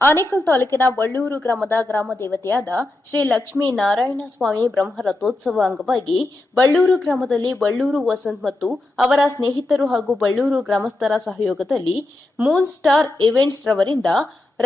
ಆನೇಕಲ್ ತಾಲೂಕಿನ ಬಳ್ಳೂರು ಗ್ರಾಮದ ಗ್ರಾಮ ದೇವತೆಯಾದ ಶ್ರೀ ಲಕ್ಷ್ಮೀ ನಾರಾಯಣ ಸ್ವಾಮಿ ಬ್ರಹ್ಮರಥೋತ್ಸವ ಅಂಗವಾಗಿ ಬಳ್ಳೂರು ಗ್ರಾಮದಲ್ಲಿ ಬಳ್ಳೂರು ವಸಂತ್ ಮತ್ತು ಅವರ ಸ್ನೇಹಿತರು ಹಾಗೂ ಬಳ್ಳೂರು ಗ್ರಾಮಸ್ಥರ ಸಹಯೋಗದಲ್ಲಿ ಮೂನ್ ಸ್ಟಾರ್ ಇವೆಂಟ್ಸ್ ರವರಿಂದ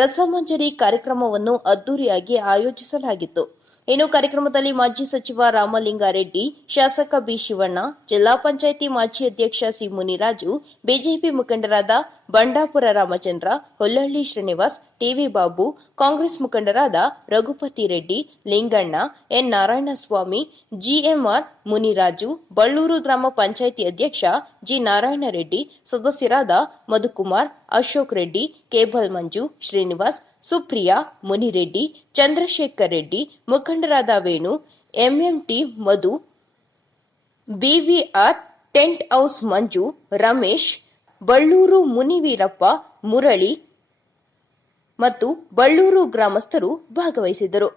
ರಸಮಂಜರಿ ಕಾರ್ಯಕ್ರಮವನ್ನು ಅದ್ದೂರಿಯಾಗಿ ಆಯೋಜಿಸಲಾಗಿತ್ತು. ಇನ್ನು ಕಾರ್ಯಕ್ರಮದಲ್ಲಿ ಮಾಜಿ ಸಚಿವ ರಾಮಲಿಂಗಾರೆಡ್ಡಿ, ಶಾಸಕ ಬಿ ಶಿವಣ್ಣ, ಜಿಲ್ಲಾ ಪಂಚಾಯಿತಿ ಮಾಜಿ ಅಧ್ಯಕ್ಷ ಸಿ ಮುನಿರಾಜು, ಬಿಜೆಪಿ ಮುಖಂಡರಾದ ಬಂಡಾಪುರ ರಾಮಚಂದ್ರ, ಹೊಲ್ಲಹಳ್ಳಿ ಶ್ರೀನಿವಾಸ್, ಟಿವಿ ಬಾಬು, ಕಾಂಗ್ರೆಸ್ ಮುಖಂಡರಾದ ರಘುಪತಿ ರೆಡ್ಡಿ, ಲಿಂಗಣ್ಣ, ಎನ್ ನಾರಾಯಣಸ್ವಾಮಿ, ಜಿಎಂಆರ್ ಮುನಿರಾಜು, ಬಳ್ಳೂರು ಗ್ರಾಮ ಪಂಚಾಯಿತಿ ಅಧ್ಯಕ್ಷ ಜಿ ನಾರಾಯಣರೆಡ್ಡಿ, ಸದಸ್ಯರಾದ ಮಧುಕುಮಾರ್, ಅಶೋಕ್ ರೆಡ್ಡಿ, ಕೇಬಲ್ ಮಂಜು, ಶ್ರೀನಿವಾಸ್, ಸುಪ್ರಿಯಾ, ಮುನಿರೆಡ್ಡಿ, ಚಂದ್ರಶೇಖರ್ ರೆಡ್ಡಿ, ಮುಖಂಡರಾದ ವೇಣು, ಎಂಎಂಟಿ ಮಧು, ಬಿವಿಆರ್ ಟೆಂಟ್ ಹೌಸ್ ಮಂಜು, ರಮೇಶ್, ಬಳ್ಳೂರು ಮುನಿವೀರಪ್ಪ, ಮುರಳಿ ಮತ್ತು ಬಳ್ಳೂರು ಗ್ರಾಮಸ್ಥರು ಭಾಗವಹಿಸಿದ್ದರು.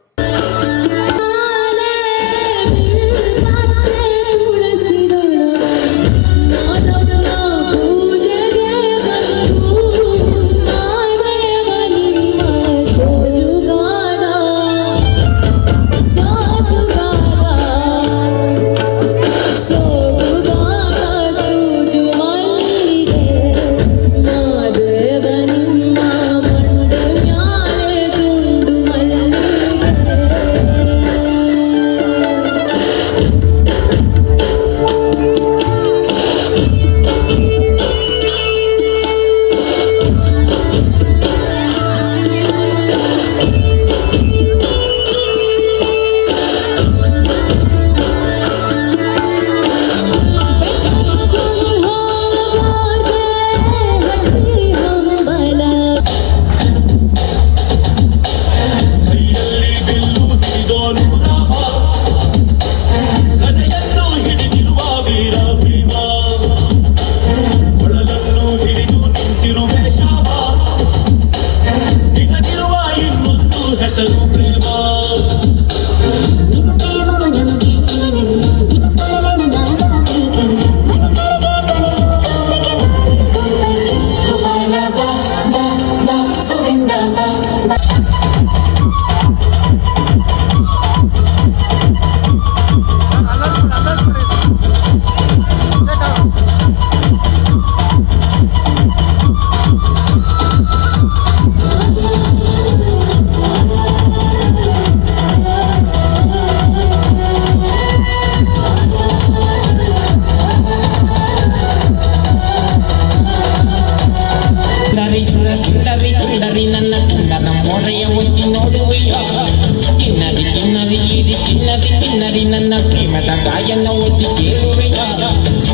ನನ್ನ ಪ್ರೇಮದ ಗಾಯನ ಓದಿ ಕೇಳುವೆಯ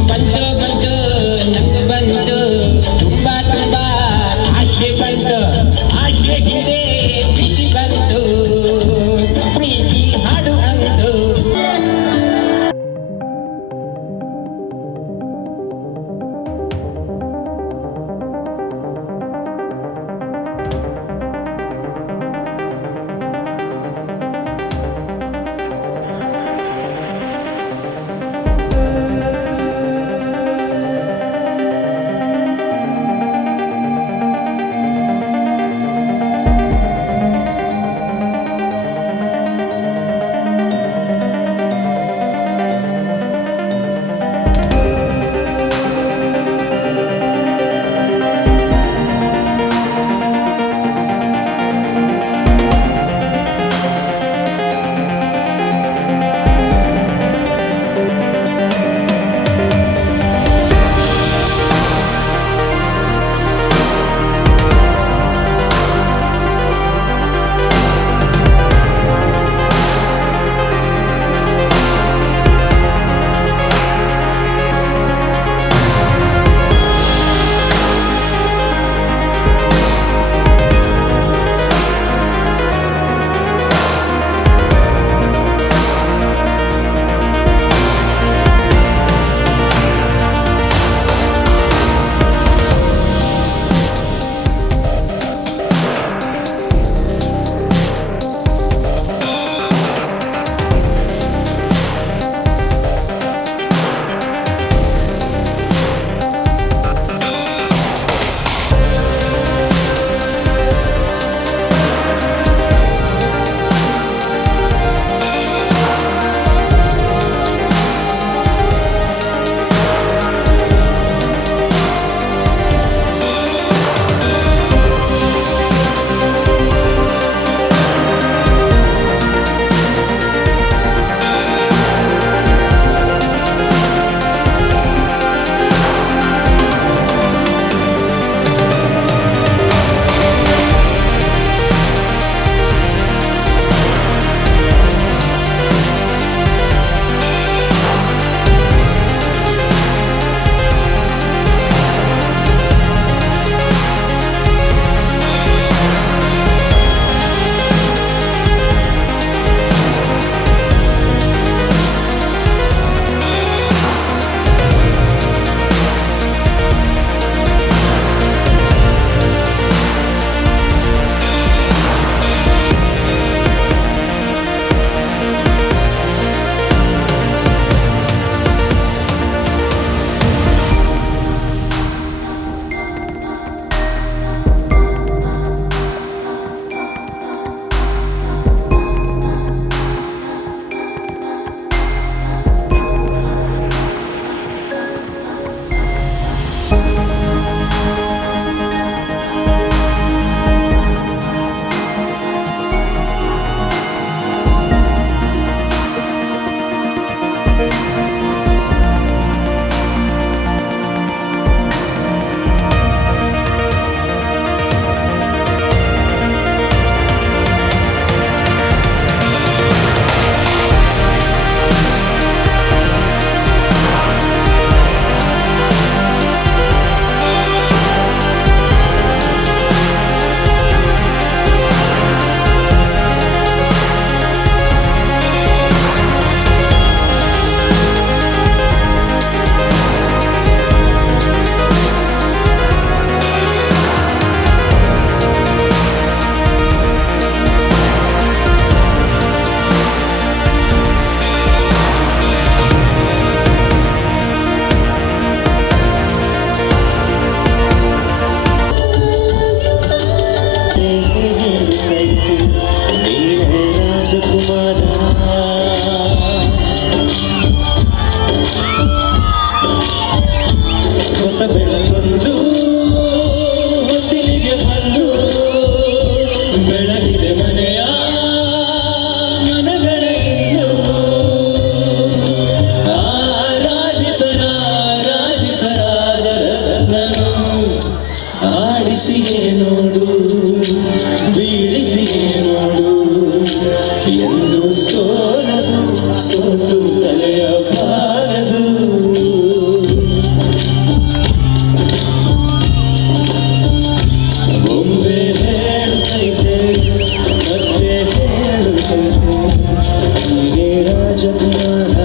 ಬಂತು ಬಂತು ನಂಗೆ ಬಂತು ತುಂಬಾ ತುಂಬಾ ಆಶೆ ಬಂತು ಆಶೆ ಹಿಂದೆ ಪ್ರೀತಿ ಬಂತು ಪ್ರೀತಿ ಹಾಡು ಅಂತು ಬೆಳಗಿದೆ ಮನೆಯ ಮನಗಳೆಲ್ಲವೂ ರಾಜಿಸರಾಜರತ್ನನು ಆಡಿಸಿಯೇ ನೋಡು ಬೀಳಿಸಿಯೇ ನೋಡು ಎಂದು ಸೋಲದು ಸೋತು ತಲೆಯ ಬಾಗದು ಬೊಂಬೆ ಹೇಳುತ್ತೈತೆ ಮತ್ತೆ ಹೇಳುತ್ತೈತೆ ನೀನೇ ರಾಜಕುಮಾರ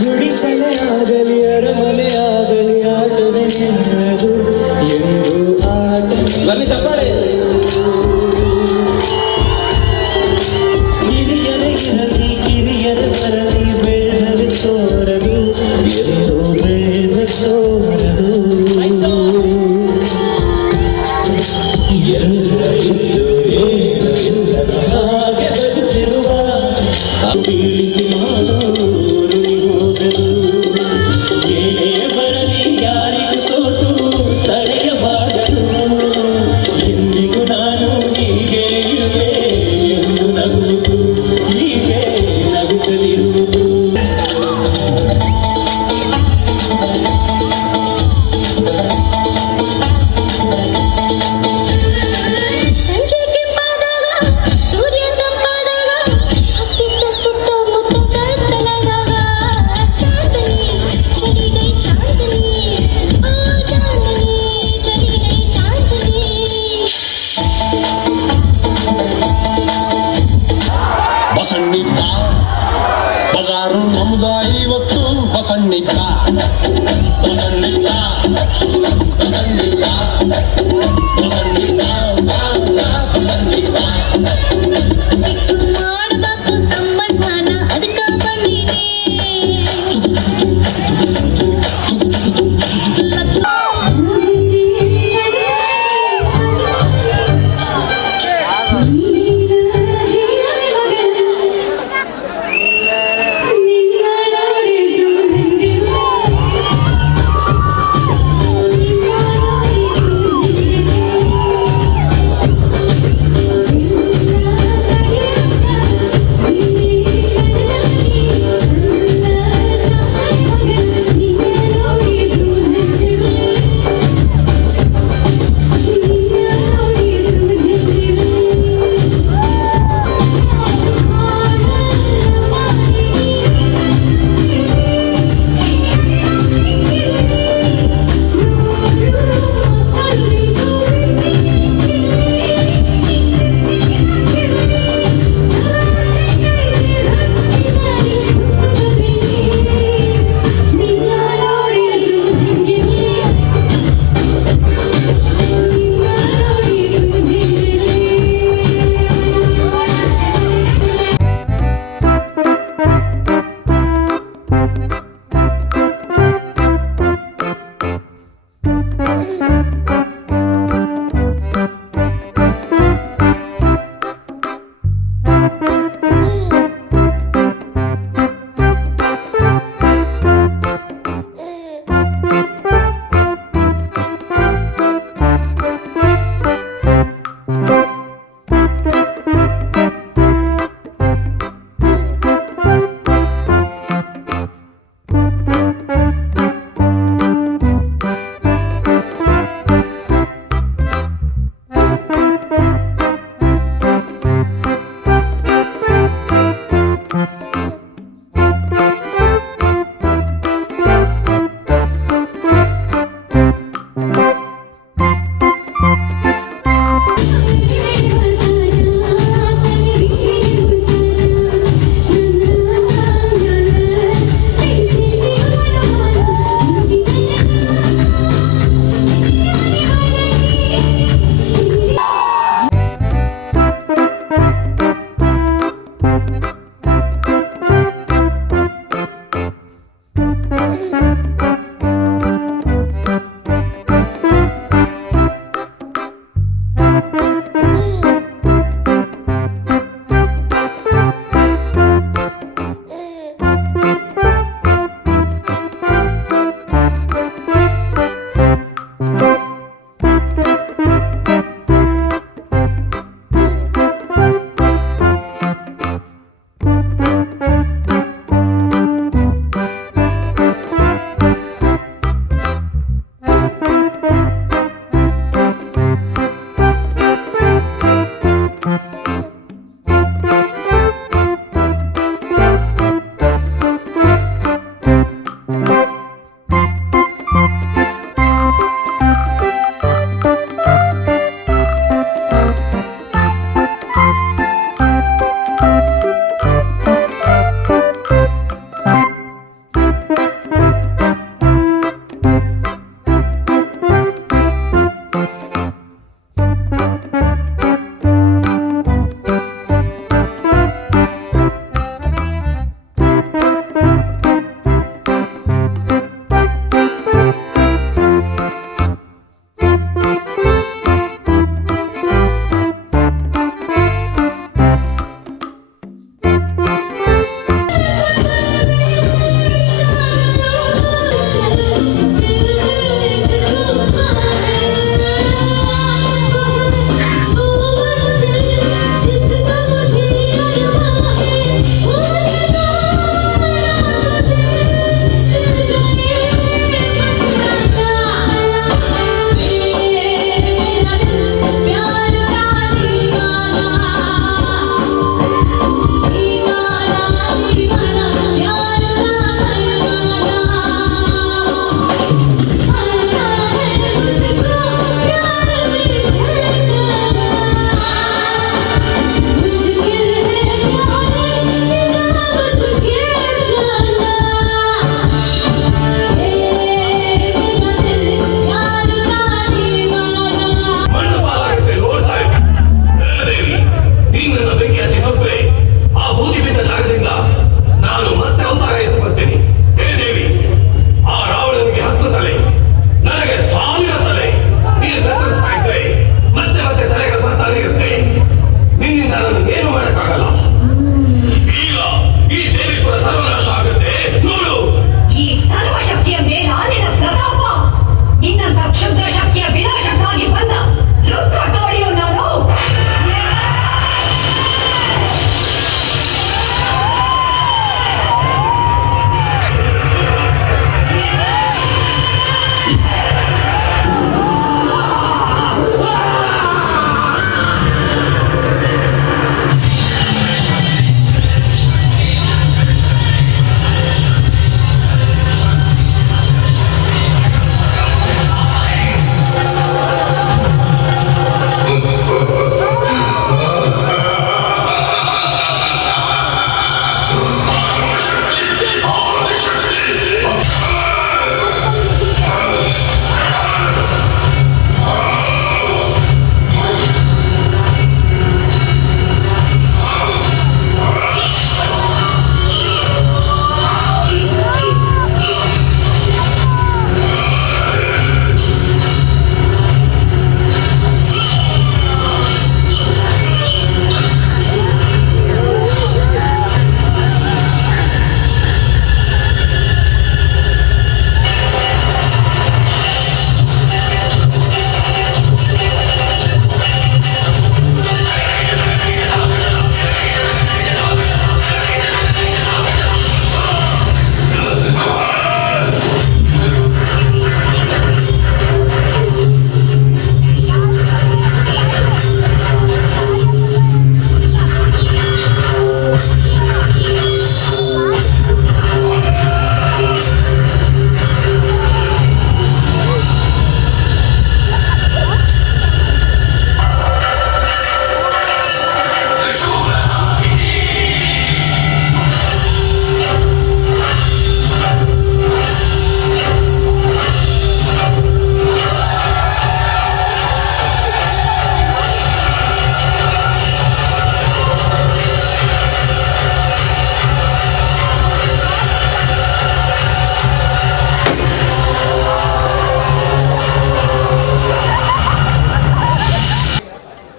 ಗುಡಿಸಲೇ ಆಗಲಿ ಅರಮನೆಯಾಗಲಿ ಆಟವೇ ನಿನ್ನದು ಎಂದು ಆಟ ಹಿರಿಯರೇ ಇರಲಿ ಕಿರಿಯರ ಬರಲಿ ಬೇಡವೇ ತೋರದು ಎಂದು ಬೇಡ ತೋರದು ಎಲ್ಲ ಇದ್ದು ಏನು ಇಲ್ಲದ ಹಾಗೆ ಬದುಕಿರುವ ಬೀಳಿಸಿ ಮಾಡೋರು ಹೋದರು ಏನೇ ಬರಲಿ ಯಾರಿಗೂ ಸೋತು ತಡೆಯಬಾರದು ಎಂದಿಗೂ ನಾನು ಹೀಗೆ ಇರುವೆ ಎಂದು ನಗುವುದು ಹೀಗೆ ನಗುತ್ತಲಿರುವುದು ಸಂಜೆ ಕೆಂಪಾದಾಗ ಸೂರ್ಯ ತಂಪಾದಾಗ ಹತ್ತಿತ್ತ ಸುತ್ತ ಮುತ್ತ ಕತ್ತಲಾದಾಗ ಚಾಂದನಿ ಚಳಿಗೈ ಚಾಂದನಿ ಆ ಚಾಂದನಿ ಚಳಿಗೈ ಚಾಂದನಿ ಬಸಣ್ಣಿದ್ದ ಬಜಾರು ನಮ್ದ ಇವತ್ತು ಬಸಣ್ಣಿದ್ದ ಬಸಣ್ಣಿದ್ದ ಬಸಣ್ಣಿದ್ದ ಬಸಣ್ಣಿದ್ದ ಬಸಣ್ಣಿದ್ದ ಫಿಕ್ಸ್ ಮಾಡಬೇಕು ಸಂಬಂಧನ ಅದಕ್ಕ ಬಂದೀನಿ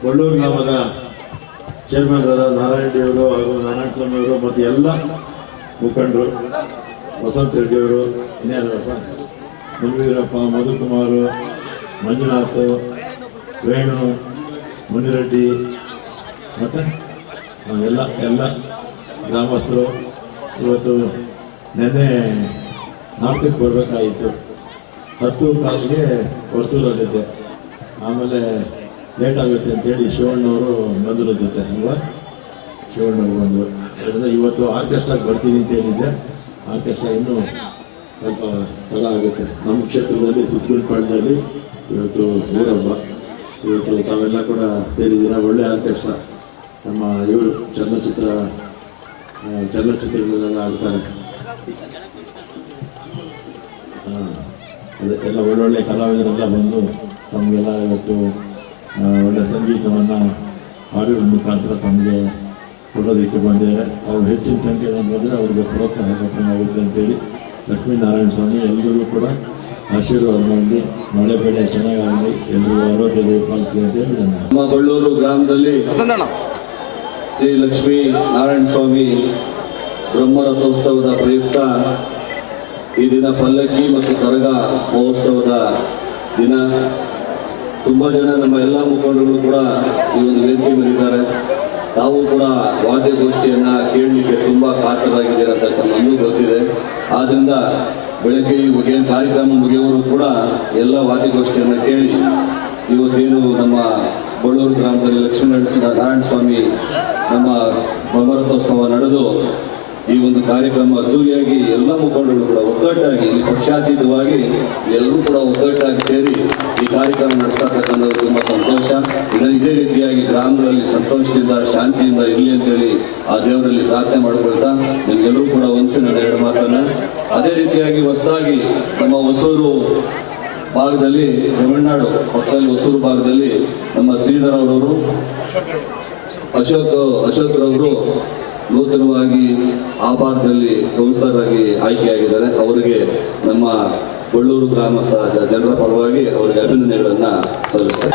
ಬಳ್ಳೂರು ಗ್ರಾಮದ ಚೇರ್ಮನ್ ನಾರಾಯಣ ರೆಡ್ಡಿಯವರು ಹಾಗೂ ನಾರಾಯಣ ಸ್ವಾಮಿ ಅವರು ಮತ್ತು ಎಲ್ಲ ಮುಖಂಡರು, ವಸಂತ ರೆಡ್ಡಿಯವರು, ಇನ್ಯಾರಪ್ಪ, ಮುನಿವೀರಪ್ಪ, ಮಧುಕುಮಾರು, ಮಂಜುನಾಥ್, ವೇಣು, ಮುನಿರೆಡ್ಡಿ ಮತ್ತು ಎಲ್ಲ ಗ್ರಾಮಸ್ಥರು ಇವತ್ತು ನೆನ್ನೆ ನಾಟಕಕ್ಕೆ ಬರಬೇಕಾಗಿತ್ತು. 10:15ಗೆ ವರ್ತೂರಲ್ಲಿದ್ದೆ. ಆಮೇಲೆ ಲೇಟ್ ಆಗುತ್ತೆ ಅಂತೇಳಿ ಶಿವಣ್ಣವರು ಬಂದರು ಜೊತೆ ಅಲ್ವಾ, ಶಿವಣ್ಣವ್ರು ಬಂದರು. ಅದರಿಂದ ಇವತ್ತು ಆರ್ಕೆಸ್ಟ್ರಾಗೆ ಬರ್ತೀನಿ ಅಂತ ಹೇಳಿದ್ದೆ. ಆರ್ಕೆಸ್ಟ್ರಾ ಇನ್ನೂ ಸ್ವಲ್ಪ ತಡ ಆಗುತ್ತೆ. ನಮ್ಮ ಕ್ಷೇತ್ರದಲ್ಲಿ ಸುತ್ತೂರುಪಾಳ್ಯದಲ್ಲಿ ಇವತ್ತು ಊರಹಬ್ಬ. ಇವತ್ತು ತಾವೆಲ್ಲ ಕೂಡ ಸೇರಿದ್ದೀರ. ಒಳ್ಳೆ ಆರ್ಕೆಸ್ಟ್ರಾ. ನಮ್ಮ ಇವರು ಚಲನಚಿತ್ರಗಳೆಲ್ಲ ಆಡ್ತಾರೆ. ಅದೇ ಎಲ್ಲ ಒಳ್ಳೊಳ್ಳೆ ಕಲಾವಿದರೆಲ್ಲ ಬಂದು ತಮಗೆಲ್ಲ ಇವತ್ತು ಒಳ್ಳೆ ಸಂಗೀತವನ್ನು ಹಾಡುಗಳ ಮುಖಾಂತರ ತಮಗೆ ಕೊಡೋದಕ್ಕೆ ಬಂದಿದ್ದಾರೆ. ಅವರು ಹೆಚ್ಚಿನ ಸಂಖ್ಯೆಯಲ್ಲಿ ಬಂದರೆ ಅವರಿಗೆ ಪ್ರೋತ್ಸಾಹ ಕೊಟ್ಟಂಗಾಗುತ್ತೆ ಅಂತೇಳಿ ಲಕ್ಷ್ಮೀನಾರಾಯಣ ಸ್ವಾಮಿ ಎಲ್ರಿಗೂ ಕೂಡ ಆಶೀರ್ವಾದ ಮಾಡಿ ಮಳೆ ಬೆಳೆ ಚೆನ್ನಾಗಾಗಲಿ, ಎಲ್ರಿಗೂ ಆರೋಗ್ಯದ ಪಾಲಿಸಿ ಅಂತೇಳಿ ನಮ್ಮ ಬಳ್ಳೂರು ಗ್ರಾಮದಲ್ಲಿ ಶ್ರೀ ಲಕ್ಷ್ಮೀ ನಾರಾಯಣ ಸ್ವಾಮಿ ಬ್ರಹ್ಮರಥೋತ್ಸವದ ಪ್ರಯುಕ್ತ ಈ ದಿನ ಪಲ್ಲಕ್ಕಿ ಮತ್ತು ಕರಗ ಮಹೋತ್ಸವದ ದಿನ. ತುಂಬ ಜನ ನಮ್ಮ ಎಲ್ಲ ಮುಖಂಡರು ಕೂಡ ಈ ಒಂದು ವೇದಿಕೆ ಮೇಲಿದ್ದಾರೆ. ತಾವು ಕೂಡ ವಾದ್ಯಗೋಷ್ಠಿಯನ್ನು ಕೇಳಲಿಕ್ಕೆ ತುಂಬ ಕಾತರಾಗಿದ್ದಾರೆ ಅಂತ ತಮ್ಮಲ್ಲೂ ಗೊತ್ತಿದೆ. ಆದ್ದರಿಂದ ಬೆಳಗ್ಗೆ ಏನು ಕಾರ್ಯಕ್ರಮ ಮುಗಿಯೋರು ಕೂಡ ಎಲ್ಲ ವಾದ್ಯಗೋಷ್ಠಿಯನ್ನು ಕೇಳಿ ಇವತ್ತೇನು ನಮ್ಮ ಬಳ್ಳೂರು ಗ್ರಾಮದಲ್ಲಿ ಲಕ್ಷ್ಮೀನಾರಾಯಣ ಸ್ವಾಮಿ ನಮ್ಮ ಬ್ರಹ್ಮರಥೋತ್ಸವ ನಡೆದು ಈ ಒಂದು ಕಾರ್ಯಕ್ರಮ ಅದ್ದೂರಿಯಾಗಿ ಎಲ್ಲ ಮುಖಂಡರು ಕೂಡ ಒಗ್ಗಟ್ಟಾಗಿ, ಇಲ್ಲಿ ಪಕ್ಷಾತೀತವಾಗಿ ಎಲ್ಲರೂ ಕೂಡ ಒಗ್ಗಟ್ಟಾಗಿ ಸೇರಿ ಈ ಕಾರ್ಯಕ್ರಮ ನಡೆಸ್ತಕ್ಕಂಥದ್ದು ತುಂಬ ಸಂತೋಷ. ಇದೇ ರೀತಿಯಾಗಿ ಗ್ರಾಮದಲ್ಲಿ ಸಂತೋಷದಿಂದ ಶಾಂತಿಯಿಂದ ಇರಲಿ ಅಂತೇಳಿ ಆ ದೇವರಲ್ಲಿ ಪ್ರಾರ್ಥನೆ ಮಾಡಿಕೊಳ್ತಾ ನಿಮಗೆಲ್ಲರೂ ಕೂಡ ಒಂದ್ಸಿ ನನ್ನ ಎರಡು ಮಾತನ್ನು. ಅದೇ ರೀತಿಯಾಗಿ ಹೊಸದಾಗಿ ನಮ್ಮ ಹೊಸೂರು ಭಾಗದಲ್ಲಿ, ತಮಿಳುನಾಡು ಪಕ್ಕದಲ್ಲಿ ಹೊಸೂರು ಭಾಗದಲ್ಲಿ ನಮ್ಮ ಶ್ರೀಧರ್ ಅವರವರು, ಅಶೋಕ್ರವರು ನೂತನವಾಗಿ ಆ ಭಾಗದಲ್ಲಿ ಕೌನ್ಸಿಲರಾಗಿ ಆಯ್ಕೆಯಾಗಿದ್ದಾರೆ. ಅವರಿಗೆ ನಮ್ಮ ಬಳ್ಳೂರು ಗ್ರಾಮದ ಜನರ ಪರವಾಗಿ ಅವರಿಗೆ ಅಭಿನಂದನೆಗಳನ್ನು ಸಲ್ಲಿಸ್ತಾರೆ.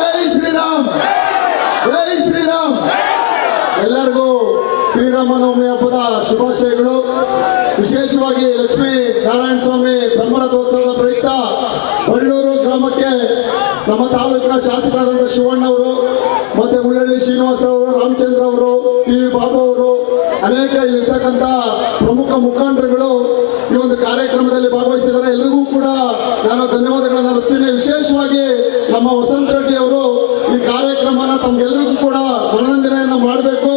ಜೈ ಶ್ರೀರಾಮ್, ಜೈ ಶ್ರೀರಾಮ್. ಎಲ್ಲರಿಗೂ ಶ್ರೀರಾಮನವಮಿ ಹಬ್ಬದ ಶುಭಾಶಯಗಳು. ವಿಶೇಷವಾಗಿ ಲಕ್ಷ್ಮೀ ನಾರಾಯಣ ಸ್ವಾಮಿ ಬ್ರಹ್ಮರಥೋತ್ಸವದ ಪ್ರಯುಕ್ತ ಬಳ್ಳೂರು ಗ್ರಾಮಕ್ಕೆ ನಮ್ಮ ತಾಲೂಕಿನ ಶಾಸಕರಾದಂಥ ಶಿವಣ್ಣವರು ಮತ್ತೆ ಮುಳ್ಳಳ್ಳಿ ಶ್ರೀನಿವಾಸ ಅವರು, ರಾಮಚಂದ್ರ ಅವರು, ಟಿ ವಿ ಬಾಬು ಅವರು, ಅನೇಕ ಇಲ್ಲಿರ್ತಕ್ಕಂಥ ಪ್ರಮುಖ ಮುಖಂಡರುಗಳು ಈ ಒಂದು ಕಾರ್ಯಕ್ರಮದಲ್ಲಿ ಭಾಗವಹಿಸಿದ್ದಾರೆ. ಎಲ್ಲರಿಗೂ ಕೂಡ ನಾನು ಧನ್ಯವಾದಗಳನ್ನು ಅರ್ಪಿಸ್ತೀನಿ. ವಿಶೇಷವಾಗಿ ನಮ್ಮ ವಸಂತ ರೆಡ್ಡಿ ಅವರು ಈ ಕಾರ್ಯಕ್ರಮನ ತಮ್ಗೆಲ್ಲರಿಗೂ ಕೂಡ ಮನರಂಜನೆಯನ್ನು ಮಾಡಬೇಕು,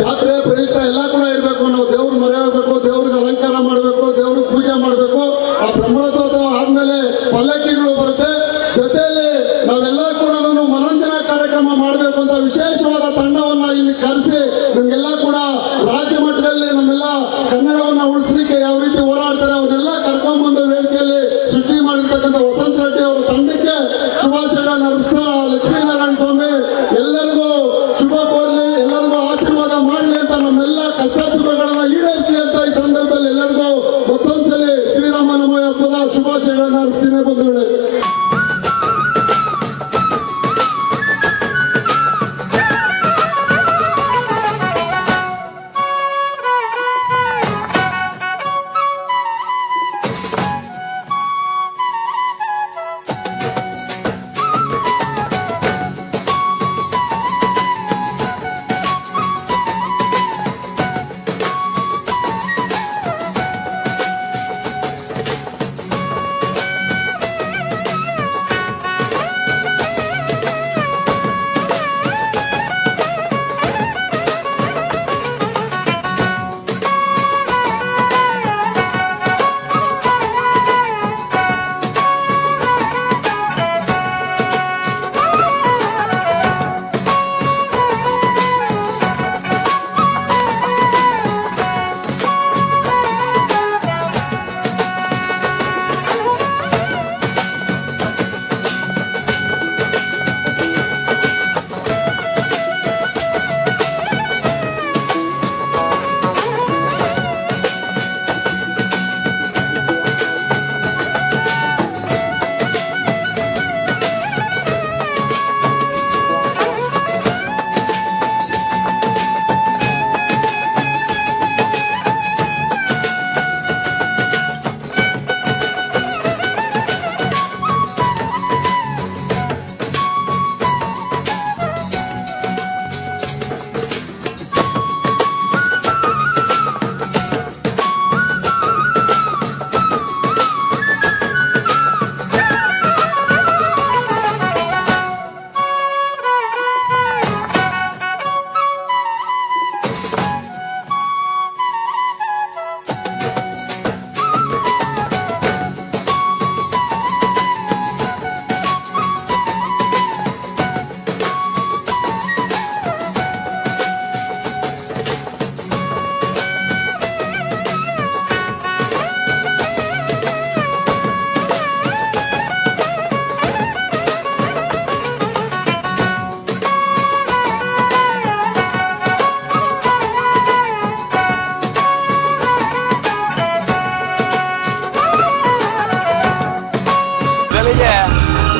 ಜಾತ್ರೆ ಪ್ರಯುಕ್ತ ಎಲ್ಲ ಕೂಡ ಇರಬೇಕು. ನಾವು ದೇವ್ರು ಮರೆಯಬೇಕು, ದೇವ್ರಿಗೆ ಅಲಂಕಾರ ಮಾಡಬೇಕು, ದೇವ್ರಿಗೆ ಪೂಜೆ ಮಾಡಬೇಕು. ಆ ಬ್ರಹ್ಮರಥೋತ್ಸವ ಆದ್ಮೇಲೆ ಪಲ್ಲಕ್ಕಿಗಳು ಬರುತ್ತೆ. ಜೊತೆಯಲ್ಲಿ ನಾವೆಲ್ಲ ಕೂಡ ಮನರಂಜನಾ ಕಾರ್ಯಕ್ರಮ ಮಾಡಬೇಕು ಅಂತ ವಿಶೇಷವಾದ ತಂಡವನ್ನ ಇಲ್ಲಿ ಕರೆಸಿ ನಮಗೆಲ್ಲ ಕೂಡ ರಾಜ್ಯ ಮಟ್ಟದಲ್ಲಿ ನಮ್ಮೆಲ್ಲ ಕನ್ನಡವನ್ನ ಉಳಿಸಲಿಕ್ಕೆ ಯಾವ ರೀತಿ ಹೋರಾಡ್ತಾರೆ ಅವನ್ನೆಲ್ಲ ಕರ್ಕೊಂಡ್ಬಂದು ವೇದಿಕೆಯಲ್ಲಿ ಸೃಷ್ಟಿ ಮಾಡಿರ್ತಕ್ಕಂಥ ವಸಂತ ರೆಡ್ಡಿ ಅವರ ತಂಡಕ್ಕೆ ಶುಭಾಶಯಗಳನ್ನ ಅರ್ಪಿಸ್ತಾ ಲಕ್ಷ್ಮೀನಾರಾಯಣ ಸ್ವಾಮಿ ಎಲ್ಲರಿಗೂ ಶುಭ ಕೋರಲಿ, ಎಲ್ಲರಿಗೂ ಆಶೀರ್ವಾದ ಮಾಡಲಿ ಅಂತ, ನಮ್ಮೆಲ್ಲ ಕಷ್ಟ ಸುಖಗಳನ್ನ ಈಡೇರಿಸಲಿ ಅಂತ ಈ ಸಂದರ್ಭದಲ್ಲಿ ಎಲ್ಲರಿಗೂ ಮತ್ತೊಂದ್ಸಲಿ ಶ್ರೀರಾಮನವಮಿ ಹಬ್ಬದ ಶುಭಾಶಯಗಳನ್ನ ಅರ್ಪಿಸ್ತೀನಿ ಬಂಧುಗಳೇ.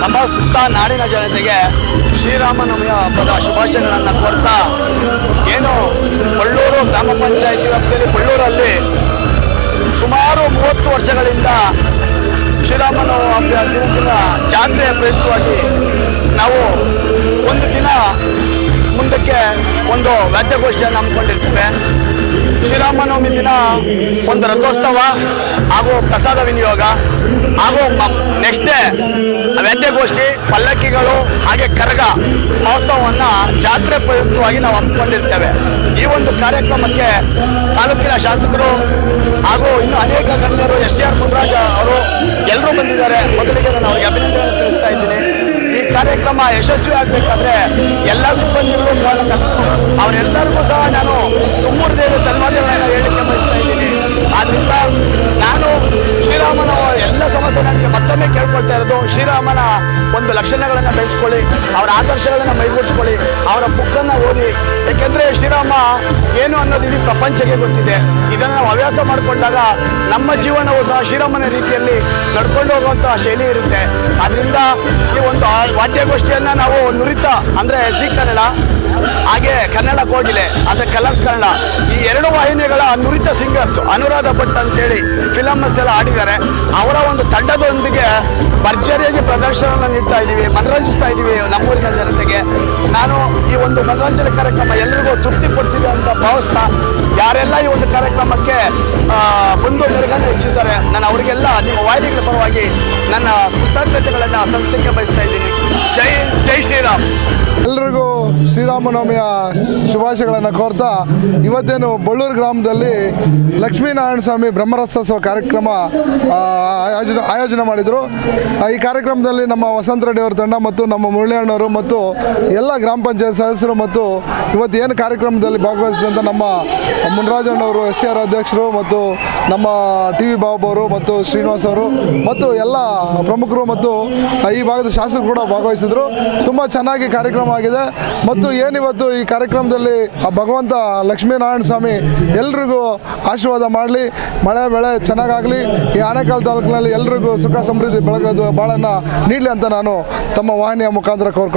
ಸಮಸ್ತ ನಾಡಿನ ಜನತೆಗೆ ಶ್ರೀರಾಮನವಮಿಯ ಹಬ್ಬದ ಶುಭಾಶಯಗಳನ್ನು ಕೋರ್ತಾ ಏನು ಬಳ್ಳೂರು ಗ್ರಾಮ ಪಂಚಾಯಿತಿ ವ್ಯಾಪ್ತಿಯಲ್ಲಿ ಬಳ್ಳೂರಲ್ಲಿ ಸುಮಾರು 30 ವರ್ಷಗಳಿಂದ ಶ್ರೀರಾಮನವಮಿ ದಿನದ ಜಾತ್ರೆಯ ಪ್ರಯುಕ್ತವಾಗಿ ನಾವು ಒಂದು ದಿನ ಮುಂದಕ್ಕೆ ಒಂದು ವಾದ್ಯಗೋಷ್ಠಿಯನ್ನು ಹಮ್ಮಿಕೊಂಡಿರ್ತೇವೆ. ಶ್ರೀರಾಮನವಮಿ ದಿನ ಒಂದು ರಥೋತ್ಸವ ಹಾಗೂ ಪ್ರಸಾದ ವಿನಿಯೋಗ ಹಾಗೂ ನೆಕ್ಸ್ಟ್ ಡೇ ವಾದ್ಯಗೋಷ್ಠಿ, ಪಲ್ಲಕ್ಕಿಗಳು ಹಾಗೆ ಕರಗ ಮಹೋತ್ಸವವನ್ನು ಜಾತ್ರೆ ಪ್ರಯುಕ್ತವಾಗಿ ನಾವು ಹಮ್ಮಿಕೊಂಡಿರ್ತೇವೆ. ಈ ಒಂದು ಕಾರ್ಯಕ್ರಮಕ್ಕೆ ತಾಲೂಕಿನ ಶಾಸಕರು ಹಾಗೂ ಇನ್ನು ಅನೇಕ ಗಣ್ಯರು STR ಮುನ್ರಾಜ್ ಅವರು ಎಲ್ಲರೂ ಬಂದಿದ್ದಾರೆ. ಮೊದಲಿಗೆ ನಾನು ಅವರಿಗೆ ಅಭಿನಂದನೆ ತಿಳಿಸ್ತಾ ಇದ್ದೀನಿ. ಈ ಕಾರ್ಯಕ್ರಮ ಯಶಸ್ವಿ ಆಗಬೇಕಾದ್ರೆ ಎಲ್ಲ ಸಿಬ್ಬಂದಿಗಳು ಕಾರಣಕರ್ತರು ಅವರೆಲ್ಲರಿಗೂ ಸಹ ನಾನು ತುಂಬೂರು ದೇವಿ ಧನ್ಯವಾದಗಳನ್ನು ಹೇಳಿಕೆ ಬಯಸ್ತಾ ಇದ್ದೀನಿ. ಆದ್ದರಿಂದ ನಾನು ಶ್ರೀರಾಮನ ಎಲ್ಲ ಸಮಸ್ಯೆ ನನಗೆ ಮತ್ತೊಮ್ಮೆ ಕೇಳ್ಕೊಳ್ತಾ ಇರೋದು, ಶ್ರೀರಾಮನ ಒಂದು ಲಕ್ಷಣಗಳನ್ನು ಬೆಳೆಸ್ಕೊಳ್ಳಿ, ಅವರ ಆದರ್ಶಗಳನ್ನು ಮೈಗೂಡಿಸ್ಕೊಳ್ಳಿ, ಅವರ ಬುಕ್ಕನ್ನು ಓದಿ. ಏಕೆಂದರೆ ಶ್ರೀರಾಮ ಏನು ಅನ್ನೋದು ಇಡೀ ಪ್ರಪಂಚಕ್ಕೆ ಗೊತ್ತಿದೆ. ಇದನ್ನು ನಾವು ಹವ್ಯಾಸ ಮಾಡಿಕೊಂಡಾಗ ನಮ್ಮ ಜೀವನವು ಸಹ ಶ್ರೀರಾಮನ ರೀತಿಯಲ್ಲಿ ನಡ್ಕೊಂಡು ಹೋಗುವಂಥ ಶೈಲಿ ಇರುತ್ತೆ. ಆದ್ದರಿಂದ ಈ ಒಂದು ವಾದ್ಯಗೋಷ್ಠಿಯನ್ನು ನಾವು ನುರಿತ ಅಂದರೆ SG ಕನ್ನಡ ಹಾಗೆ ಕನ್ನಡ ಕೋಗಿಲೆ ಅಂದರೆ ಕಲರ್ಸ್ ಕನ್ನಡ ಈ 2 ವಾಹಿನಿಗಳ ನುರಿತ ಸಿಂಗರ್ಸ್ ಅನುರಾಧ ಭಟ್ ಅಂತೇಳಿ ಫಿಲಮ್ಸ್ ಎಲ್ಲ ಆಡಿದ್ದಾರೆ. ಅವರ ಒಂದು ತಂಡದೊಂದಿಗೆ ಭರ್ಜರಿಯಾಗಿ ಪ್ರದರ್ಶನವನ್ನು ನೀಡ್ತಾ ಇದ್ದೀವಿ, ಮನರಂಜಿಸ್ತಾ ಇದ್ದೀವಿ ನಮ್ಮೂರಿನ ಜನತೆಗೆ. ನಾನು ಈ ಒಂದು ಮನರಂಜನೆ ಕಾರ್ಯಕ್ರಮ ಎಲ್ಲರಿಗೂ ತೃಪ್ತಿಪಡಿಸಿದೆ ಅಂತ ಭಾವಿಸ್ತಾ, ಯಾರೆಲ್ಲ ಈ ಒಂದು ಕಾರ್ಯಕ್ರಮಕ್ಕೆ ಬಂದು ಮೆರುಗನ್ನು ಹೆಚ್ಚಿದ್ದಾರೆ, ನಾನು ಅವರಿಗೆಲ್ಲ ನಿಮ್ಮ ವಾಹಿನಿಗಳ ಪರವಾಗಿ ನನ್ನ ಕೃತಜ್ಞತೆಗಳನ್ನು ಸಲ್ಲಿಸಲಿಕ್ಕೆ ಬಯಸ್ತಾ ಇದ್ದೀನಿ. ಜೈ ಶ್ರೀರಾಮ್. ಎಲ್ರಿಗೂ ಶ್ರೀರಾಮನವಮಿಯ ಶುಭಾಶಯಗಳನ್ನು ಕೋರ್ತಾ, ಇವತ್ತೇನು ಬಳ್ಳೂರು ಗ್ರಾಮದಲ್ಲಿ ಲಕ್ಷ್ಮೀನಾರಾಯಣ ಸ್ವಾಮಿ ಬ್ರಹ್ಮರಥೋತ್ಸವ ಕಾರ್ಯಕ್ರಮ ಆಯೋಜನೆ ಮಾಡಿದರು. ಈ ಕಾರ್ಯಕ್ರಮದಲ್ಲಿ ನಮ್ಮ ವಸಂತ ರೆಡ್ಡಿ ಅವರ ತಂಡ ಮತ್ತು ನಮ್ಮ ಮುರಳಿಯಣ್ಣವರು ಮತ್ತು ಎಲ್ಲ ಗ್ರಾಮ ಪಂಚಾಯತ್ ಸದಸ್ಯರು ಮತ್ತು ಇವತ್ತು ಏನು ಕಾರ್ಯಕ್ರಮದಲ್ಲಿ ಭಾಗವಹಿಸಿದಂಥ ನಮ್ಮ ಮುನ್ರಾಜಣ್ಣವರು STR ಅಧ್ಯಕ್ಷರು ಮತ್ತು ನಮ್ಮ TV ಬಾಬು ಅವರು ಮತ್ತು ಶ್ರೀನಿವಾಸ್ ಅವರು ಮತ್ತು ಎಲ್ಲ ಪ್ರಮುಖರು ಮತ್ತು ಈ ಭಾಗದ ಶಾಸಕರು ಕೂಡ ಭಾಗವಹಿಸಿದರು. ತುಂಬ ಚೆನ್ನಾಗಿ ಕಾರ್ಯಕ್ರಮ ಆಗಿದೆ. ಮತ್ತು ಏನಿವತ್ತು ಈ ಕಾರ್ಯಕ್ರಮದಲ್ಲಿ ಆ ಭಗವಂತ ಲಕ್ಷ್ಮೀನಾರಾಯಣ ಸ್ವಾಮಿ ಎಲ್ರಿಗೂ ಆಶೀರ್ವಾದ ಮಾಡಲಿ, ಮಳೆ ಬೆಳೆ ಚೆನ್ನಾಗಾಗಲಿ, ಈ ಆನೇಕಲ್ ತಾಲೂಕಿನಲ್ಲಿ ಎಲ್ರಿಗೂ ಸುಖ ಸಮೃದ್ಧಿ ಬೆಳಗೋದು ಬಾಳನ್ನು ನೀಡಲಿ ಅಂತ ನಾನು ತಮ್ಮ ವಾಹಿನಿಯ ಮುಖಾಂತರ ಕೋರ್ಕೊಳ್ತೀನಿ.